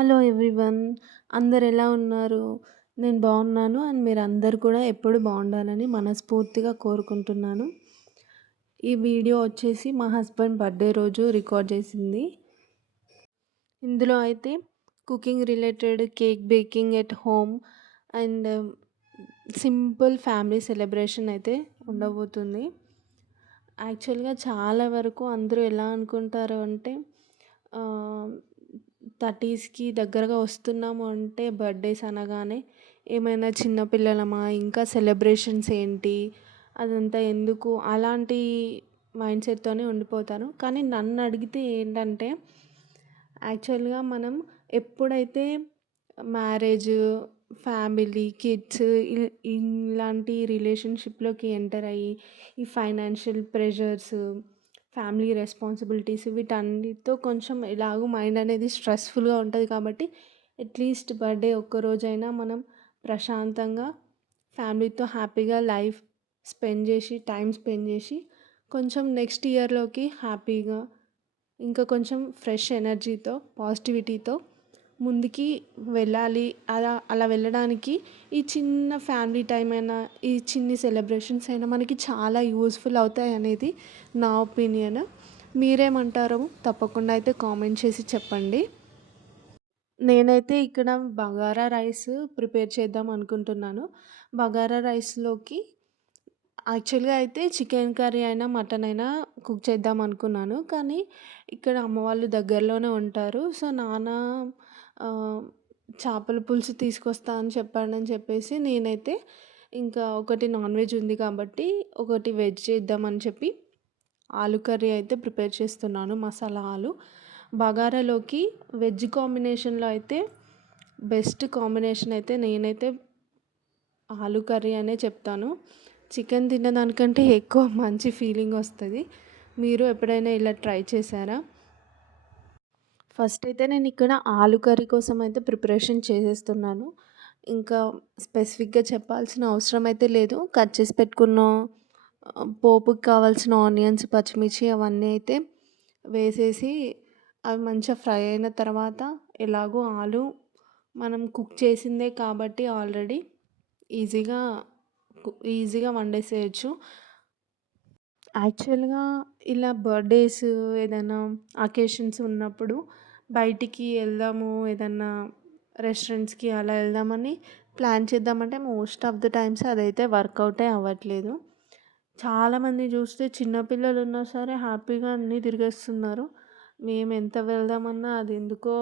Hello everyone. అందరు ఎలా ఉన్నారు? నేను బాగున్నాను. అండ్ మీరందరూ కూడా ఎప్పుడు బాగుండాలని మనస్ఫూర్తిగా కోరుకుంటున్నాను. ఈ వీడియో వచ్చేసి మా హస్బెండ్ బర్త్డే రోజు రికార్డ్ చేసింది. ఇందులో అయితే cooking related, cake baking at home and simple family celebration అయితే ఉండబోతుంది. యాక్చువల్గా చాలా వరకు అందరూ ఎలా అనుకుంటారు అంటే 30స్కి దగ్గరగా వస్తున్నాము అంటే బర్త్డేస్ అనగానే ఏమైనా చిన్న పిల్లలమా, ఇంకా సెలబ్రేషన్స్ ఏంటి, అదంతా ఎందుకు, అలాంటి మైండ్ సెట్తోనే ఉండిపోతారు. కానీ నన్ను అడిగితే ఏంటంటే యాక్చువల్గా మనం ఎప్పుడైతే మ్యారేజ్, ఫ్యామిలీ, కిడ్స్ ఇలాంటి రిలేషన్షిప్లోకి ఎంటర్ అయ్యి ఈ ఫైనాన్షియల్ ప్రెషర్స్, ఫ్యామిలీ రెస్పాన్సిబిలిటీస్ వీటన్నిటితో కొంచెం ఎలాగో మైండ్ అనేది స్ట్రెస్ఫుల్గా ఉంటుంది కాబట్టి అట్లీస్ట్ బర్త్డే ఒక్కరోజైనా మనం ప్రశాంతంగా ఫ్యామిలీతో హ్యాపీగా లైఫ్ స్పెండ్ చేసి, టైం స్పెండ్ చేసి కొంచెం నెక్స్ట్ ఇయర్లోకి హ్యాపీగా ఇంకా కొంచెం ఫ్రెష్ ఎనర్జీతో, పాజిటివిటీతో ముందుకి వెళ్ళాలి. అలా అలా వెళ్ళడానికి ఈ చిన్న ఫ్యామిలీ టైం అయినా, ఈ చిన్ని సెలబ్రేషన్స్ అయినా మనకి చాలా యూస్ఫుల్ అవుతాయి అనేది నా ఒపీనియన్. మీరేమంటారో తప్పకుండా అయితే కామెంట్ చేసి చెప్పండి. నేనైతే ఇక్కడ బగారా రైస్ ప్రిపేర్ చేద్దాం అనుకుంటున్నాను. బగారా రైస్‌లోకి యాక్చువల్‌గా అయితే చికెన్ కర్రీ అయినా, మటన్ అయినా కుక్ చేద్దాం అనుకున్నాను. కానీ ఇక్కడ అమ్మ వాళ్ళు దగ్గరలోనే ఉంటారు. సో, నాన్న చేపల పులుసు తీసుకొస్తా అని చెప్పాడని చెప్పేసి నేనైతే ఇంకా ఒకటి నాన్ వెజ్ ఉంది కాబట్టి, ఒకటి వెజ్ చేద్దామని చెప్పి ఆలు కర్రీ అయితే ప్రిపేర్ చేస్తున్నాను. మసాలా ఆలు. బగారాలోకి వెజ్ కాంబినేషన్‌లో అయితే బెస్ట్ కాంబినేషన్ అయితే నేనైతే ఆలు కర్రీ అనే చెప్తాను. చికెన్ తిన్నదానికంటే ఎక్కువ మంచి ఫీలింగ్ వస్తది. మీరు ఎప్పుడైనా ఇలా ట్రై చేశారా? ఫస్ట్ అయితే నేను ఇక్కడ ఆలు కర్రీ కోసం అయితే ప్రిపరేషన్ చేసేస్తున్నాను. ఇంకా స్పెసిఫిక్‌గా చెప్పాల్సిన అవసరం అయితే లేదు. కట్ చేసి పెట్టుకున్న పోపుకి కావాల్సిన ఆనియన్స్, పచ్చిమిర్చి అవన్నీ అయితే వేసేసి అవి మంచిగా ఫ్రై అయిన తర్వాత ఎలాగో ఆలు మనం కుక్ చేసిందే కాబట్టి ఆల్రెడీ ఈజీగా ఈజీగా వండేసేయొచ్చు. యాక్చువల్‌గా ఇలా బర్త్‌డేస్, ఏదైనా అకేషన్స్ ఉన్నప్పుడు బయటికి వెళ్దాము, ఏదన్నా రెస్టారెంట్స్‌కి అలా వెళ్దామని ప్లాన్ చేద్దామంటే మోస్ట్ ఆఫ్ ద టైమ్స్ అదైతే వర్కౌటే అవ్వట్లేదు. చాలామంది చూస్తే చిన్న పిల్లలున్నా సరే హ్యాపీగా అన్నీ తిరిగేస్తున్నారు. మేము ఎంత వెళ్దామన్నా అది ఎందుకో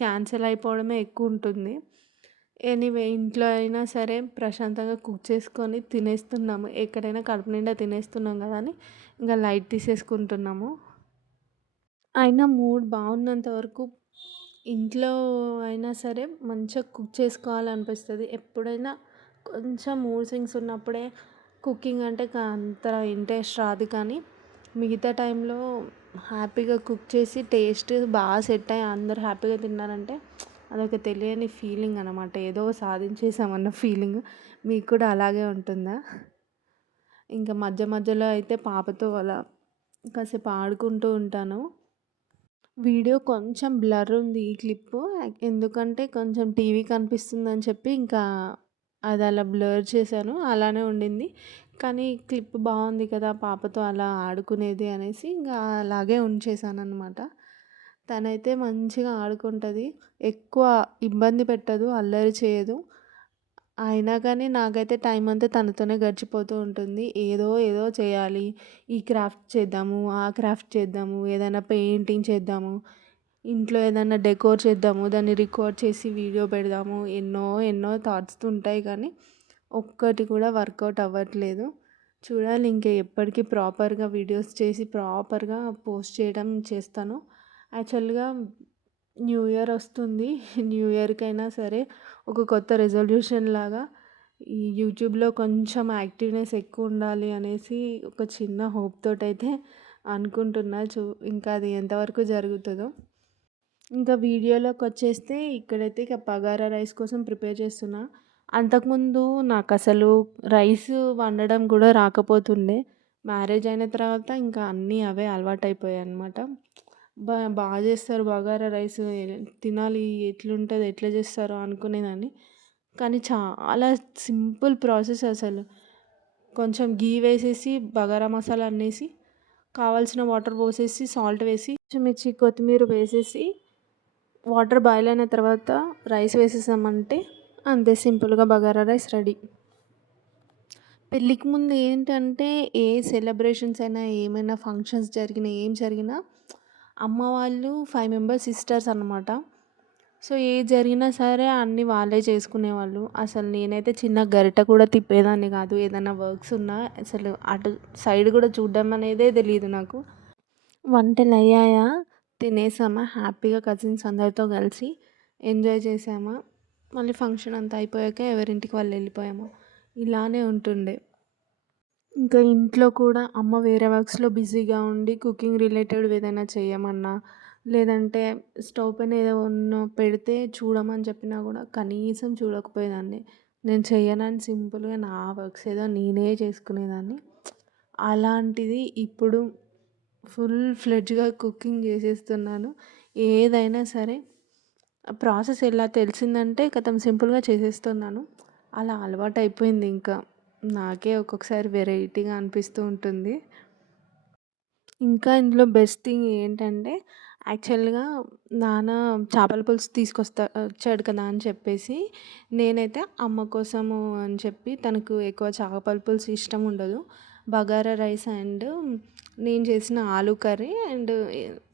క్యాన్సిల్ అయిపోవడమే ఎక్కువుంటుంది. ఎనీవే ఇంట్లో అయినా సరే ప్రశాంతంగా కుక్ చేసుకొని తినేస్తున్నాము. ఎక్కడైనా కడుపు నిండా తినేస్తున్నాం కదా అని ఇంకా లైట్ తీసేసుకుంటున్నాము. అయినా మూడ్ బాగున్నంత వరకు ఇంట్లో అయినా సరే మంచిగా కుక్ చేసుకోవాలనిపిస్తది. ఎప్పుడైనా కొంచెం మూడ్ స్వింగ్స్ ఉన్నప్పుడే కుకింగ్ అంటే అంత ఇంట్రెస్ట్ రాదు. కానీ మిగతా టైంలో హ్యాపీగా కుక్ చేసి టేస్ట్ బాగా సెట్ అయ్యి అందరూ హ్యాపీగా తిన్నారంటే అదొక తెలియని ఫీలింగ్ అనమాట. ఏదో సాధించేసామన్న ఫీలింగ్. మీకు కూడా అలాగే ఉంటుందా? ఇంకా మధ్య మధ్యలో అయితే పాపతో అలా కాసేపు ఆడుకుంటూ ఉంటాను. వీడియో కొంచెం బ్లర్ ఉంది ఈ క్లిప్పు. ఎందుకంటే కొంచెం టీవీ కనిపిస్తుందని చెప్పి ఇంకా అది అలా బ్లర్ చేశాను. అలానే ఉండింది. కానీ క్లిప్ బాగుంది కదా పాపతో అలా ఆడుకునేది అనేసి ఇంకా అలాగే ఉంచేసాననమాట. తనైతే మంచిగా ఆడుకుంటుంది. ఎక్కువ ఇబ్బంది పెట్టదు, అల్లరి చేయదు. అయినా కానీ నాకైతే టైం అంతా తనతోనే గడిచిపోతూ ఉంటుంది. ఏదో ఏదో చేయాలి. ఈ క్రాఫ్ట్ చేద్దాము, ఆ క్రాఫ్ట్ చేద్దాము, ఏదైనా పెయింటింగ్ చేద్దాము, ఇంట్లో ఏదైనా డెకోర్ చేద్దాము, దాన్ని రికార్డ్ చేసి వీడియో పెడదాము, ఎన్నో ఎన్నో థాట్స్ ఉంటాయి కానీ ఒక్కటి కూడా వర్కౌట్ అవ్వట్లేదు. చూడాలి ఇంకా ఎప్పటికీ ప్రాపర్గా వీడియోస్ చేసి ప్రాపర్గా పోస్ట్ చేయడం చేస్తాను. యాక్చువల్గా న్యూ ఇయర్ వస్తుంది. న్యూ ఇయర్కైనా సరే ఒక కొత్త రెజల్యూషన్ లాగా ఈ యూట్యూబ్లో కొంచెం యాక్టివ్నెస్ ఎక్కువ ఉండాలి అనేసి ఒక చిన్న హోప్ తోటైతే అనుకుంటున్నా. ఇంకా అది ఎంతవరకు జరుగుతుందో. ఇంకా వీడియోలోకి వచ్చేస్తే ఇక్కడైతే ఇక బగారా రైస్ కోసం ప్రిపేర్ చేస్తున్నా. అంతకుముందు నాకు అసలు రైస్ వండడం కూడా రాకపోతుండే. మ్యారేజ్ అయిన తర్వాత ఇంకా అన్నీ అవే అలవాటైపోయాయి అన్నమాట. బాగా చేస్తారు బగారా రైస్. తినాలి, ఎట్లుంటది, ఎట్లా చేస్తారో అనుకునేదాన్ని. కానీ చాలా సింపుల్ ప్రాసెస్ అసలు. కొంచెం ఘీ వేసేసి, బగారా మసాలా అన్నేసి, కావాల్సిన వాటర్ పోసేసి, సాల్ట్ వేసి, పచ్చిమిర్చి, కొత్తిమీర వేసేసి, వాటర్ బాయిల్ అయిన తర్వాత రైస్ వేసేసామంటే అంతే, సింపుల్గా బగారా రైస్ రెడీ. పెళ్ళికి ముందు ఏంటంటే, ఏ సెలబ్రేషన్స్ అయినా, ఏమైనా ఫంక్షన్స్ జరిగినా, ఏం జరిగినా అమ్మ వాళ్ళు 5 మెంబర్స్ సిస్టర్స్ అన్నమాట. సో, ఏది జరిగినా సరే అన్నీ వాళ్ళే చేసుకునేవాళ్ళు. అసలు నేనైతే చిన్న గరిటె కూడా తిప్పేదాన్ని కాదు. ఏదైనా వర్క్స్ ఉన్నా అసలు అటు సైడ్ కూడా చూడడం అనేదే తెలీదు నాకు. వంటలయ్యాయా, తినేసామా, హ్యాపీగా కజిన్స్ అందరితో కలిసి ఎంజాయ్ చేసామా, మళ్ళీ ఫంక్షన్ అంతా అయిపోయాక ఎవరింటికి వాళ్ళు వెళ్ళిపోయామా, ఇలానే ఉంటుండే. ఇంకా ఇంట్లో కూడా అమ్మ వేరే వర్క్స్‌లో బిజీగా ఉండి కుకింగ్ రిలేటెడ్‌వి ఏదైనా చేయమన్నా, లేదంటే స్టవ్ పైన ఏదన్నా పెడితే చూడమని చెప్పినా కూడా కనీసం చూడకపోయేదాన్ని. నేను చెయ్యనని సింపుల్‌గా నా వర్క్స్ ఏదో నేనే చేసుకునేదాన్ని. అలాంటిది ఇప్పుడు ఫుల్ ఫ్లెడ్జ్‌గా కుకింగ్ చేసేస్తున్నాను. ఏదైనా సరే ప్రాసెస్ ఎలా తెలిసిందంటే ఖతం సింపుల్‌గా చేసేస్తున్నాను. అలా అలవాటయిపోయింది ఇంకా. నాకే ఒక్కొక్కసారి వెరైటీగా అనిపిస్తూ ఉంటుంది. ఇంకా ఇందులో బెస్ట్ థింగ్ ఏంటంటే, యాక్చువల్‌గా నాన్న చేపల పులుసు వచ్చాడు కదా అని చెప్పేసి, నేనైతే అమ్మ కోసము అని చెప్పి, తనకు ఎక్కువ చేపల పులుసు ఇష్టం ఉండదు. బగారా రైస్ అండ్ నేను చేసిన ఆలు కర్రీ అండ్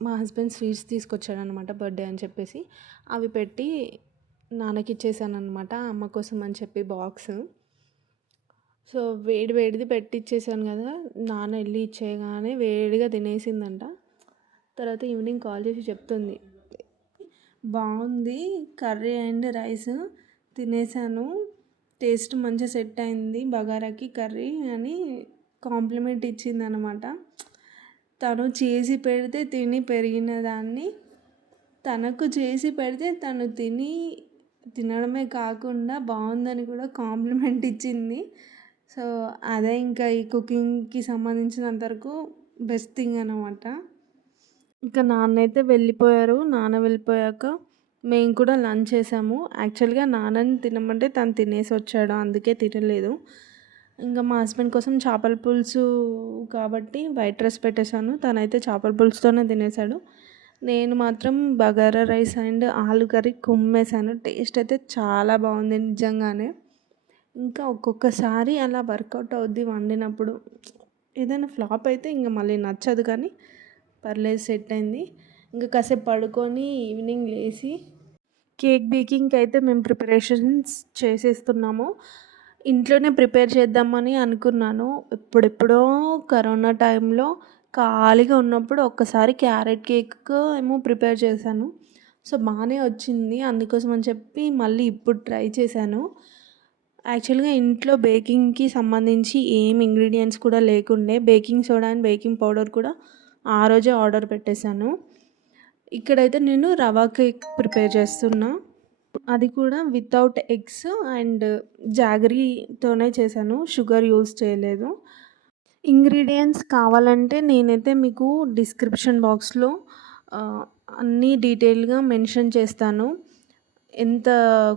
మా హస్బెండ్ స్వీట్స్ తీసుకొచ్చాడనమాట బర్త్‌డే అని చెప్పేసి. అవి పెట్టి నాన్నకిచ్చేసాననమాట, అమ్మ కోసం అని చెప్పి బాక్సు. సో, వేడి వేడిది పెట్టిచ్చేసాను గదా! నాన్న ఎళ్లి ఇచ్చేయగానే వేడిగా తినేసిందంట. తర్వాత ఈవినింగ్ కాల్ చేసి చెప్తుంది, "బావుంది కర్రీ అండ్ రైస్, తినేసాను. టేస్ట్ మంచిగా సెట్ అయింది బగారాకి కర్రీ" అని కాంప్లిమెంట్ ఇచ్చిందనమాట. తను చేసి పెడితే తిని పెరిగిన దాన్ని, తనకు చేసి పెడితే తను తినడమే కాకుండా బావుందని కూడా కాంప్లిమెంట్ ఇచ్చింది. సో, అదే ఇంకా ఈ కుకింగ్‌కి సంబంధించినంత వరకు బెస్ట్ థింగ్ అనమాట. ఇంకా నాన్నయితే వెళ్ళిపోయారు. నాన్న వెళ్ళిపోయాక మేము కూడా లంచ్ చేసాము. యాక్చువల్‌గా నాన్నని తినమంటే తను తినేసొచ్చాడు. అందుకే తినలేదు. ఇంకా మా హస్బెండ్ కోసం చేపల పులుసు కాబట్టి వైట్ రైస్ పెట్టేశాను. తనైతే చేపల పులుసుతోనే తినేసాడు. నేను మాత్రం బగారా రైస్ అండ్ ఆలు కర్రీ కుమ్మేశాను. టేస్ట్ అయితే చాలా బాగుంది నిజంగానే. ఇంకా ఒక్కొక్కసారి అలా వర్కౌట్ అవుద్ది వండినప్పుడు. ఏదైనా ఫ్లాప్ అయితే ఇంక మళ్ళీ నచ్చదు, కానీ పర్లేదు సెట్ అయింది. ఇంకా కాసేపు పడుకొని ఈవినింగ్ లేసి కేక్ బేకింగ్‌కి అయితే మేము ప్రిపరేషన్స్ చేసేస్తున్నాము. ఇంట్లోనే ప్రిపేర్ చేద్దామని అనుకున్నాను. ఎప్పుడెప్పుడో కరోనా టైంలో ఖాళీగా ఉన్నప్పుడు ఒక్కసారి క్యారెట్ కేక్ ఏమో ప్రిపేర్ చేశాను. సో, బాగానే వచ్చింది. అందుకోసం అని చెప్పి మళ్ళీ ఇప్పుడు ట్రై చేశాను. యాక్చువల్‌గా ఇంట్లో బేకింగ్‌కి సంబంధించి ఏం ఇంగ్రీడియెంట్స్ కూడా లేకుండే. Baking soda and baking powder కూడా ఆ రోజే ఆర్డర్ పెట్టేశాను. ఇక్కడైతే నేను రవా కేక్ ప్రిపేర్ చేస్తున్నా. అది కూడా వితౌట్ ఎగ్స్ అండ్ జాగరీతోనే చేశాను. షుగర్ యూజ్ చేయలేదు. ఇంగ్రీడియెంట్స్ కావాలంటే నేనైతే మీకు డిస్క్రిప్షన్ బాక్స్‌లో ఆహ్, అన్నీ డీటెయిల్‌గా మెన్షన్ చేస్తాను. ఎంత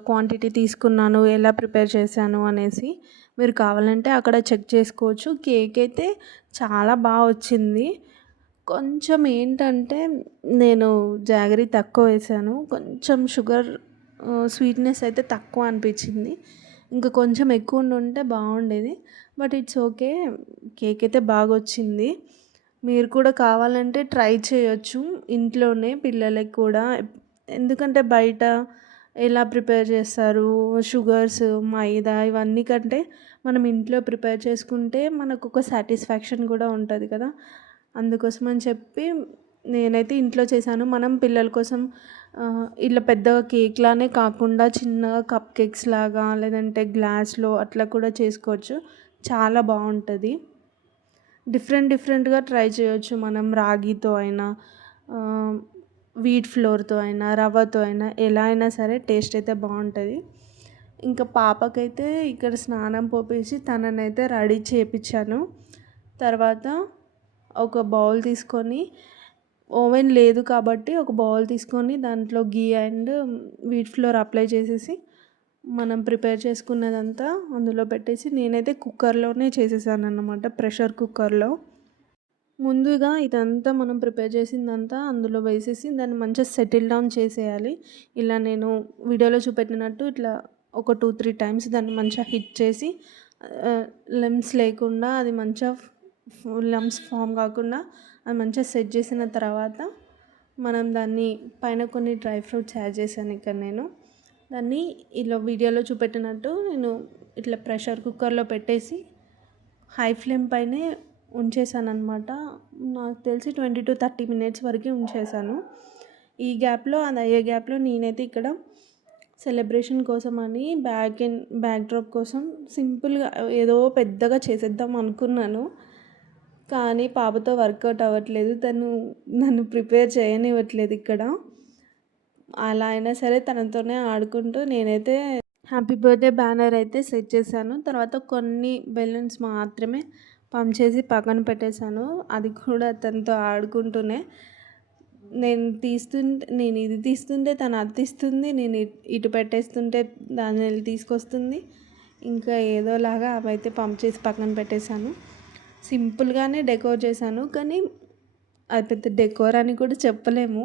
క్వాంటిటీ తీసుకున్నాను, ఎలా ప్రిపేర్ చేశాను అనేసి. మీరు కావాలంటే అక్కడ చెక్ చేసుకోవచ్చు. కేక్ అయితే చాలా వచ్చింది. కొంచెం ఏంటంటే నేను జాగరీ తక్కువ వేశాను. కొంచెం షుగర్ స్వీట్‌నెస్ అయితే తక్కువ అనిపించింది. ఇంకా కొంచెం ఎక్కువ ఉండుంటే బాగుండేది. But it's okay. కేక్ అయితే బాగొచ్చింది. మీరు కూడా కావాలంటే ట్రై చేయొచ్చు ఇంట్లోనే పిల్లలకి కూడా. ఎందుకంటే బయట ఎలా ప్రిపేర్ చేస్తారు, షుగర్స్, మైదా ఇవన్నీ కంటే మనం ఇంట్లో ప్రిపేర్ చేసుకుంటే మనకొక సాటిస్ఫాక్షన్ కూడా ఉంటుంది కదా! అందుకోసం అని చెప్పి నేనైతే ఇంట్లో చేశాను. మనం పిల్లల కోసం ఇలా పెద్దగా కేక్‌లానే కాకుండా చిన్నగా కప్ కేక్స్ లాగా లేదంటే గ్లాస్‌లో అట్లా కూడా చేసుకోవచ్చు. చాలా బావుంటది. డిఫరెంట్‌గా ట్రై చేయొచ్చు మనం. రాగితో అయినా, వీట్ ఫ్లోర్‌తో అయినా, రవ్వతో అయినా, ఎలా అయినా సరే టేస్ట్ అయితే బావుంటది. ఇంకా పాపకైతే ఇక్కడ స్నానం పోపేసి తననైతే రెడీ చేపిచ్చాను. తర్వాత ఒక బౌల్ తీసుకొని ఓవెన్ లేదు కాబట్టి ఒక బౌల్ తీసుకొని దాంట్లో గీ అండ్ వీట్ ఫ్లోర్ అప్లై చేసేసి మనం ప్రిపేర్ చేసుకున్నదంతా అందులో పెట్టేసి నేనైతే కుక్కర్లోనే చేసేసాను అన్నమాట, ప్రెషర్ కుక్కర్లో. ముందుగా ఇదంతా మనం ప్రిపేర్ చేసిందంతా అందులో వేసేసి దాన్ని మంచిగా సెటిల్ డౌన్ చేసేయాలి. ఇలా నేను వీడియోలో చూపెట్టినట్టు ఇట్లా ఒక 2-3 టైమ్స్ దాన్ని మంచిగా హిట్ చేసి లెమ్స్ లేకుండా అది మంచిగా లమ్స్ ఫామ్ కాకుండా అది మంచిగా సెట్ చేసిన తర్వాత మనం దాన్ని పైన కొన్ని డ్రై ఫ్రూట్స్ యాడ్ చేశాను ఇక్కడ నేను. దాన్ని ఇలా వీడియోలో చూపెట్టినట్టు నేను ఇట్లా ప్రెషర్ కుక్కర్లో పెట్టేసి హై ఫ్లేమ్ పైనే ఉంచేసాను అనమాట. నాకు తెలిసి 20-30 మినిట్స్ వరకు ఉంచేసాను. ఈ గ్యాప్లో అది అయ్యే గ్యాప్లో నేనైతే ఇక్కడ సెలబ్రేషన్ కోసం అని బ్యాక్ డ్రాప్ కోసం సింపుల్గా ఏదో పెద్దగా చేసేద్దాం అనుకున్నాను. కానీ పాపతో వర్కౌట్ అవ్వట్లేదు, తను నన్ను ప్రిపేర్ చేయనివ్వట్లేదు ఇక్కడ. అలా అయినా సరే తనతోనే ఆడుకుంటూ నేనైతే హ్యాపీ బర్త్డే బ్యానర్ అయితే సెట్ చేశాను. తర్వాత కొన్ని బెలూన్స్ మాత్రమే పంప్ చేసి పక్కన పెట్టేశాను, అది కూడా తనతో ఆడుకుంటూనే. నేను ఇది తీస్తుంటే తను అది తీస్తుంది, నేను ఇటు పెట్టేస్తుంటే దాన్ని వెళ్ళి తీసుకొస్తుంది. ఇంకా ఏదోలాగా అవైతే పంప్ చేసి పక్కన పెట్టేశాను. సింపుల్గానే డెకోర్ చేశాను, కానీ అది పెద్ద డెకోర్ అని కూడా చెప్పలేము,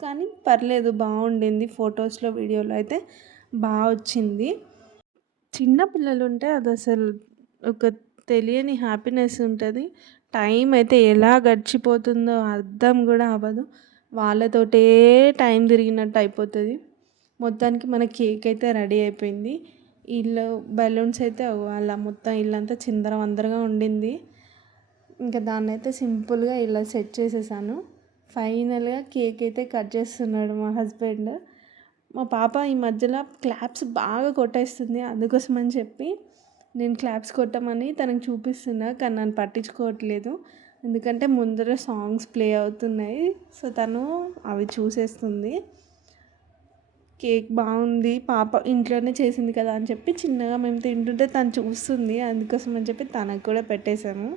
కానీ పర్లేదు బాగుండింది. ఫొటోస్లో వీడియోలో అయితే బాగా వచ్చింది. చిన్న పిల్లలు ఉంటే అది అసలు ఒక తెలియని హ్యాపీనెస్ ఉంటుంది. టైం అయితే ఎలా గడిచిపోతుందో అర్థం కూడా అవ్వదు. వాళ్ళతోటే టైం తిరిగినట్టు అయిపోతుంది. మొత్తానికి మన కేక్ అయితే రెడీ అయిపోయింది. ఇల్లు బెలూన్స్ అయితే అలా మొత్తం ఇల్లంతా చిందరవందరగా ఉండింది. ఇంకా దాన్ని అయితే సింపుల్గా ఇలా సెట్ చేసేసాను. ఫైనల్గా కేక్ అయితే కట్ చేస్తున్నాడు మా హస్బెండ్. మా పాప ఈ మధ్యలో క్లాప్స్ బాగా కొట్టేస్తుంది, అందుకోసం అని చెప్పి నేను క్లాప్స్ కొట్టమని తనకు చూపిస్తున్నా, కానీ నన్ను పట్టించుకోవట్లేదు. ఎందుకంటే ముందర సాంగ్స్ ప్లే అవుతున్నాయి, సో తను అవి చూసేస్తుంది. కేక్ బాగుంది, పాప ఇంట్లోనే చేసింది కదా అని చెప్పి చిన్నగా మేము తింటుంటే తను చూస్తుంది, అందుకోసం అని చెప్పి తనకు కూడా పెట్టేశాము.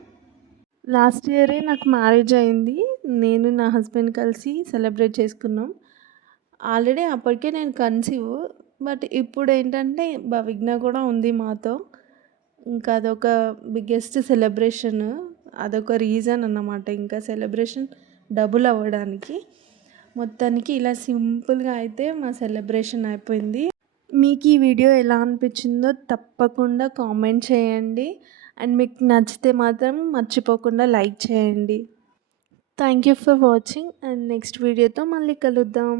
లాస్ట్ ఇయరే నాకు మ్యారేజ్ అయింది. నేను నా హస్బెండ్ కలిసి సెలబ్రేట్ చేసుకున్నాం. ఆల్రెడీ అప్పటికే నేను కన్సీవ్, బట్ ఇప్పుడు ఏంటంటే విఘ్న కూడా ఉంది మాతో. ఇంకా అదొక బిగ్గెస్ట్ సెలబ్రేషన్, అదొక రీజన్ అన్నమాట ఇంకా సెలబ్రేషన్ డబుల్ అవ్వడానికి. మొత్తానికి ఇలా సింపుల్గా అయితే మా సెలబ్రేషన్ అయిపోయింది. మీకు ఈ వీడియో ఎలా అనిపించిందో తప్పకుండా కామెంట్ చేయండి, అండ్ మీకు నచ్చితే మాత్రం మర్చిపోకుండా లైక్ చేయండి. Thank you for watching, and next వీడియోతో మళ్ళీ కలుద్దాం.